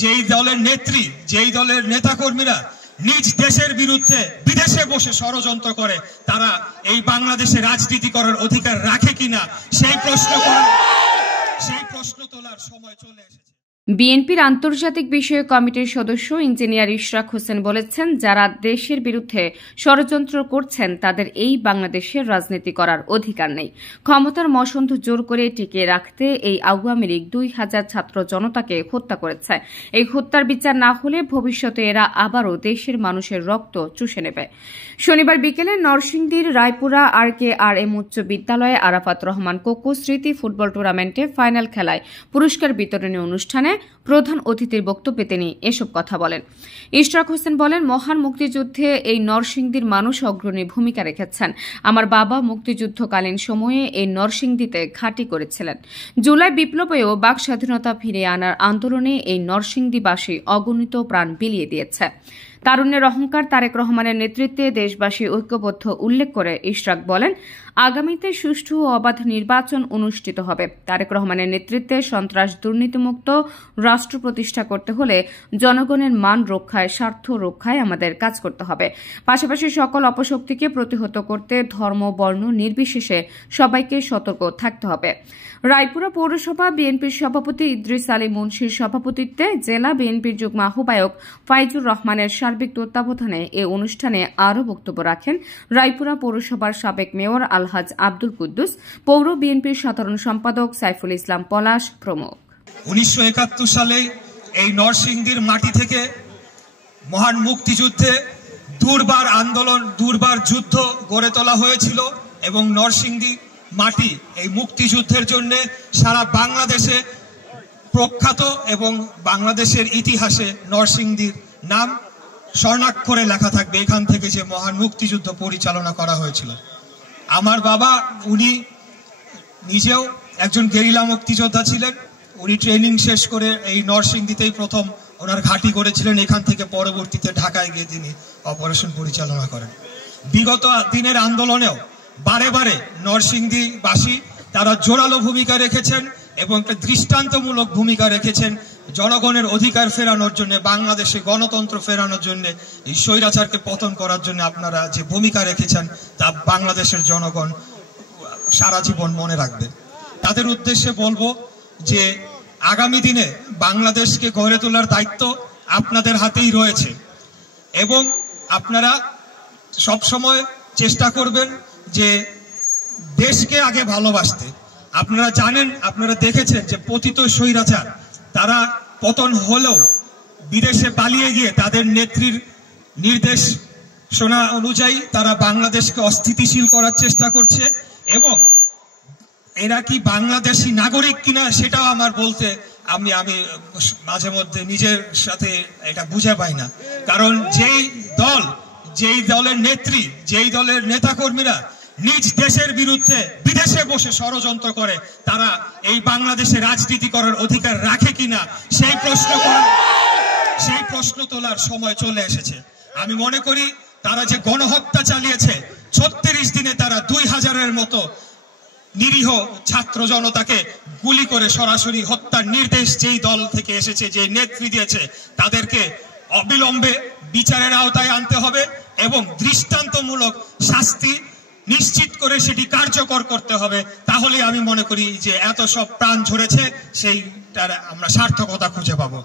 যেই দলের নেত্রী, যেই দলের নেতাকর্মীরা নিজ দেশের বিরুদ্ধে বিদেশে বসে ষড়যন্ত্র করে, তারা এই বাংলাদেশে রাজনীতি করার অধিকার রাখে কিনা সেই প্রশ্ন তোলার সময় চলে এসেছে। বিএনপির আন্তর্জাতিক বিষয়ক কমিটির সদস্য ইঞ্জিনিয়ার ইশরাক হোসেন বলেছেন, যারা দেশের বিরুদ্ধে ষড়যন্ত্র করছেন তাদের এই বাংলাদেশের রাজনীতি করার অধিকার নেই। ক্ষমতার মসনদ জোর করে টিকিয়ে রাখতে এই আওয়ামী লীগ 2000 ছাত্র জনতাকে হত্যা করেছে। এই হত্যার বিচার না হলে ভবিষ্যতে এরা আবারও দেশের মানুষের রক্ত চুষে নেবে। শনিবার বিকেলে নরসিংদীর রায়পুরা RKRM উচ্চ বিদ্যালয়ে আরাফাত রহমান কোকো স্মৃতি ফুটবল টুর্নামেন্টে ফাইনাল খেলায় পুরস্কার বিতরণী অনুষ্ঠানে প্রধান অতিথির বক্তব্যে তিনি এসব কথা বলেন। ইশরাক হোসেন বলেন, মহান মুক্তিযুদ্ধে এই নরসিংদীর মানুষ অগ্রণী ভূমিকা রেখেছেন। আমার বাবা মুক্তিযুদ্ধকালীন সময়ে এই নরসিংদীতে ঘাঁটি করেছিলেন। জুলাই বিপ্লবেও বাক স্বাধীনতা ফিরিয়ে আনার আন্দোলনে এই নরসিংদীবাসী অগণিত প্রাণ বিলিয়ে দিয়েছে। তারুণ্যের অহংকার তারেক রহমানের নেতৃত্বে দেশবাসী ঐক্যবদ্ধ উল্লেখ করে ইশরাক বলেন, আগামীতে সুষ্ঠু ও অবাধ নির্বাচন অনুষ্ঠিত হবে। তারেক রহমানের নেতৃত্বে সন্ত্রাস দুর্নীতিমুক্ত রাষ্ট্র প্রতিষ্ঠা করতে হলে জনগণের মান রক্ষায়, স্বার্থ রক্ষায় আমাদের কাজ করতে হবে। পাশাপাশি সকল অপশক্তিকে প্রতিহত করতে ধর্ম, বর্ণ নির্বিশেষে সবাইকে সতর্ক থাকতে হবে। রায়পুরা পৌরসভা বিএনপির সভাপতি ইদ্রিস আলী মুন্সির সভাপতিত্বে জেলা বিএনপির যুগ্ম আহ্বায়ক ফাইজুর রহমানের সার্বিক তত্ত্বাবধানে এ অনুষ্ঠানে আরও বক্তব্য রাখেন রায়পুরা পৌরসভার সাবেক মেয়র আলহাজ আব্দুল কুদ্দুস, পৌর বিএনপির সাধারণ সম্পাদক সাইফুল ইসলাম পলাশ প্রমুখ। 1971 সালে এই নরসিংদীর মাটি থেকে মহান মুক্তিযুদ্ধে দুর্বার আন্দোলন, দুর্বার যুদ্ধ গড়ে তোলা হয়েছিল এবং নরসিংদী মাটি এই মুক্তিযুদ্ধের জন্য সারা বাংলাদেশে প্রখ্যাত এবং বাংলাদেশের ইতিহাসে নরসিংদীর নাম স্বর্ণাক্ষরে লেখা থাকবে, এখান থেকে যে মহান মুক্তিযুদ্ধ পরিচালনা করা হয়েছিল। আমার বাবা উনি নিজেও একজন গেরিলা মুক্তিযোদ্ধা ছিলেন। উনি ট্রেনিং শেষ করে এই নরসিংদীতেই প্রথম ওনার ঘাঁটি করেছিলেন। এখান থেকে পরবর্তীতে ঢাকায় গিয়ে তিনি অপারেশন পরিচালনা করেন। বিগত দিনের আন্দোলনেও বারে বারে নরসিংদীবাসী তারা জোরালো ভূমিকা রেখেছেন এবং একটা দৃষ্টান্তমূলক ভূমিকা রেখেছেন জনগণের অধিকার ফেরানোর জন্য, বাংলাদেশে গণতন্ত্র ফেরানোর জন্য, এই স্বৈরাচারকে পতন করার জন্য আপনারা যে ভূমিকা রেখেছেন তা বাংলাদেশের জনগণ সারা জীবন মনে রাখবে। তাদের উদ্দেশ্যে বলবো যে আগামী দিনে বাংলাদেশকে গড়ে তোলার দায়িত্ব আপনাদের হাতেই রয়েছে এবং আপনারা সবসময় চেষ্টা করবেন যে দেশকে আগে ভালোবাসতে। আপনারা জানেন, আপনারা দেখেছেন যে পতিত স্বৈরাচার তারা পতন হলেও বিদেশে পালিয়ে গিয়ে তাদের নেত্রীর নির্দেশনা অনুযায়ী তারা বাংলাদেশকে অস্থিতিশীল করার চেষ্টা করছে এবং এরা কি বাংলাদেশি নাগরিক কিনা সেটাও আমার বলতে আমি মাঝে মধ্যে নিজের সাথে এটা বুঝে পাই না। কারণ যেই দলের নেত্রী, যেই দলের নেতাকর্মীরা নিজ দেশের বিরুদ্ধে বিদেশে বসে ষড়যন্ত্র করে, তারা এই বাংলাদেশে রাজনীতি করার অধিকার রাখে কিনা সেই প্রশ্ন তোলার সময় চলে এসেছে। আমি মনে করি তারা যে গণহত্যা চালিয়েছে, 36 দিনে তারা 2000-এর মতো নিরীহ ছাত্র জনতাকে গুলি করে সরাসরি হত্যার নির্দেশ যেই দল থেকে এসেছে, যে নেত্রী দিয়েছে, তাদেরকে অবিলম্বে বিচারের আওতায় আনতে হবে এবং দৃষ্টান্তমূলক শাস্তি নিশ্চিত করে সেটি কার্যকর করতে হবে। তাহলে আমি মনে করি যে এত সব প্রাণ ঝরেছে সেইটার আমরা সার্থকতা খুঁজে পাবো।